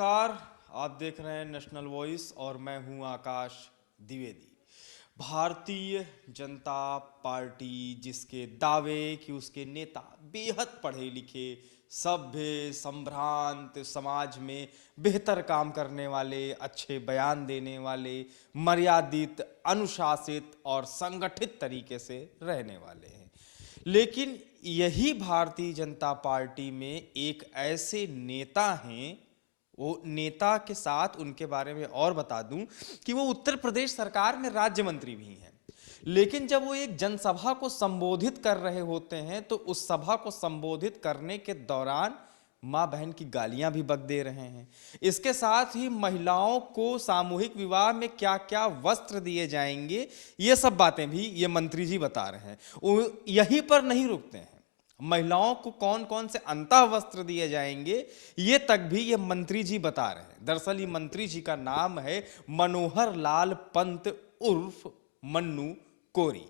नमस्कार, आप देख रहे हैं नेशनल वॉइस और मैं हूं आकाश द्विवेदी। भारतीय जनता पार्टी जिसके दावे कि उसके नेता बेहद पढ़े लिखे, सभ्य, संभ्रांत, समाज में बेहतर काम करने वाले, अच्छे बयान देने वाले, मर्यादित, अनुशासित और संगठित तरीके से रहने वाले हैं। लेकिन यही भारतीय जनता पार्टी में एक ऐसे नेता हैं, वो नेता के साथ उनके बारे में और बता दूं कि वो उत्तर प्रदेश सरकार में राज्य मंत्री भी हैं। लेकिन जब वो एक जनसभा को संबोधित कर रहे होते हैं तो उस सभा को संबोधित करने के दौरान मां बहन की गालियां भी बक दे रहे हैं। इसके साथ ही महिलाओं को सामूहिक विवाह में क्या क्या वस्त्र दिए जाएंगे, ये सब बातें भी ये मंत्री जी बता रहे हैं। वो यहीं पर नहीं रुकते हैं, महिलाओं को कौन कौन से अंतः वस्त्र दिए जाएंगे ये तक भी ये मंत्री जी बता रहे हैं। दरअसल ये मंत्री जी का नाम है मनोहर लाल पंत उर्फ मन्नू कोरी।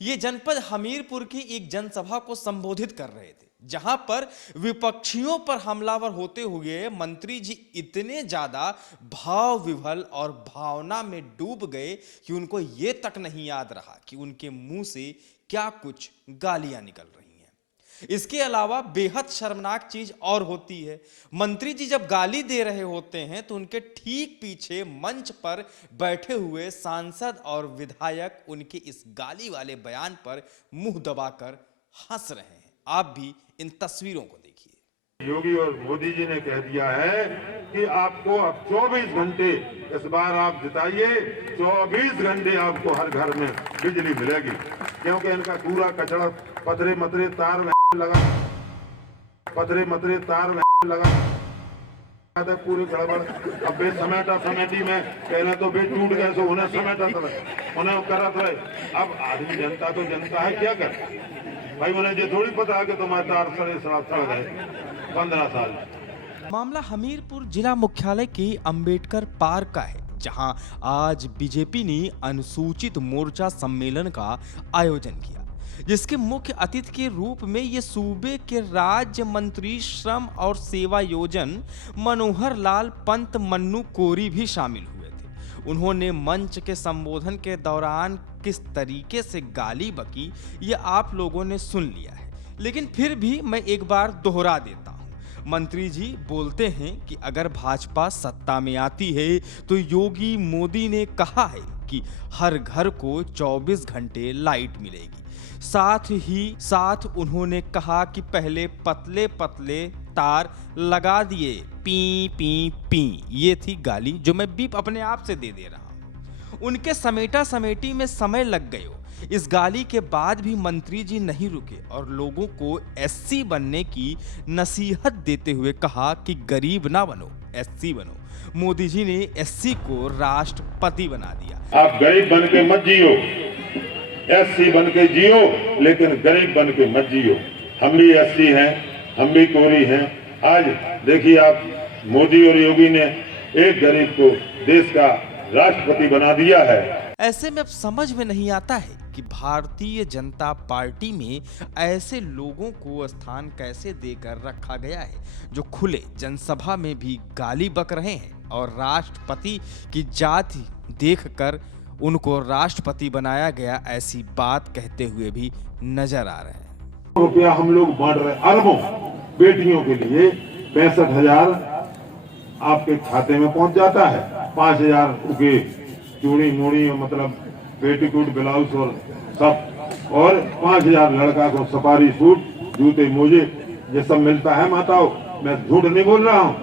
ये जनपद हमीरपुर की एक जनसभा को संबोधित कर रहे थे, जहां पर विपक्षियों पर हमलावर होते हुए मंत्री जी इतने ज्यादा भाव विभल और भावना में डूब गए कि उनको ये तक नहीं याद रहा कि उनके मुंह से क्या कुछ गालियां निकल रही हैं। इसके अलावा बेहद शर्मनाक चीज और होती है, मंत्री जी जब गाली दे रहे होते हैं तो उनके ठीक पीछे मंच पर बैठे हुए सांसद और विधायक उनके इस गाली वाले बयान पर मुंह दबाकर हंस रहे हैं। आप भी इन तस्वीरों को देखिए। योगी और मोदी जी ने कह दिया है कि आपको अब 24 घंटे इस बार आप जिताइए, 24 घंटे आपको हर घर में बिजली मिलेगी, क्योंकि इनका पूरा कचरा पतरे मतरे तार लगा, पतरे मतरे तार लगा पूरे गड़बड़। अब बे समेटा समेटी में पहले तो बे टूट गए सो उन्हें समेटा उन्हें करा था। अब आदमी जनता तो जनता है, क्या कर भाई, उन्हें ये थोड़ी पता है कि तुम्हारे तार सड़े सड़ गए 15 साल। मामला हमीरपुर जिला मुख्यालय के अंबेडकर पार्क का है, जहां आज बीजेपी ने अनुसूचित मोर्चा सम्मेलन का आयोजन किया, जिसके मुख्य अतिथि के रूप में ये सूबे के राज्य मंत्री श्रम और सेवा योजन मनोहर लाल पंत मन्नू कोरी भी शामिल हुए थे। उन्होंने मंच के संबोधन के दौरान किस तरीके से गाली बकी ये आप लोगों ने सुन लिया है, लेकिन फिर भी मैं एक बार दोहरा देता हूं। मंत्री जी बोलते हैं कि अगर भाजपा सत्ता में आती है तो योगी मोदी ने कहा है कि हर घर को 24 घंटे लाइट मिलेगी। साथ उन्होंने कहा कि पहले पतले पतले तार लगा दिए, पी पी पी। ये थी गाली जो मैं बीप अपने आप से दे रहा हूं। उनके समेटा समेटी में समय लग गए। इस गाली के बाद भी मंत्री जी नहीं रुके और लोगों को एससी बनने की नसीहत देते हुए कहा कि गरीब ना बनो, एससी बनो। मोदी जी ने एससी को राष्ट्रपति बना दिया। आप गरीब बन के मत जियो, एससी बन के जियो, लेकिन गरीब बन के मत जियो। हम भी एससी हैं, हम भी कोरी हैं। आज देखिए आप, मोदी और योगी ने एक गरीब को देश का राष्ट्रपति बना दिया है। ऐसे में अब समझ में नहीं आता है कि भारतीय जनता पार्टी में ऐसे लोगों को स्थान कैसे देकर रखा गया है, जो खुले जनसभा में भी गाली बक रहे हैं और राष्ट्रपति की जाति देखकर उनको राष्ट्रपति बनाया गया ऐसी बात कहते हुए भी नजर आ रहे हैं। रुपया हम लोग बांट रहे अरबों बेटियों के लिए, 65,000 आपके खाते में पहुंच जाता है, 5,000 रुपये चूड़ी मूड़ी मतलब पेटीकोट ब्लाउज और सब, और 5,000 लड़का को सफारी सूट जूते मोजे ये सब मिलता है। माताओं, मैं झूठ नहीं बोल रहा हूँ।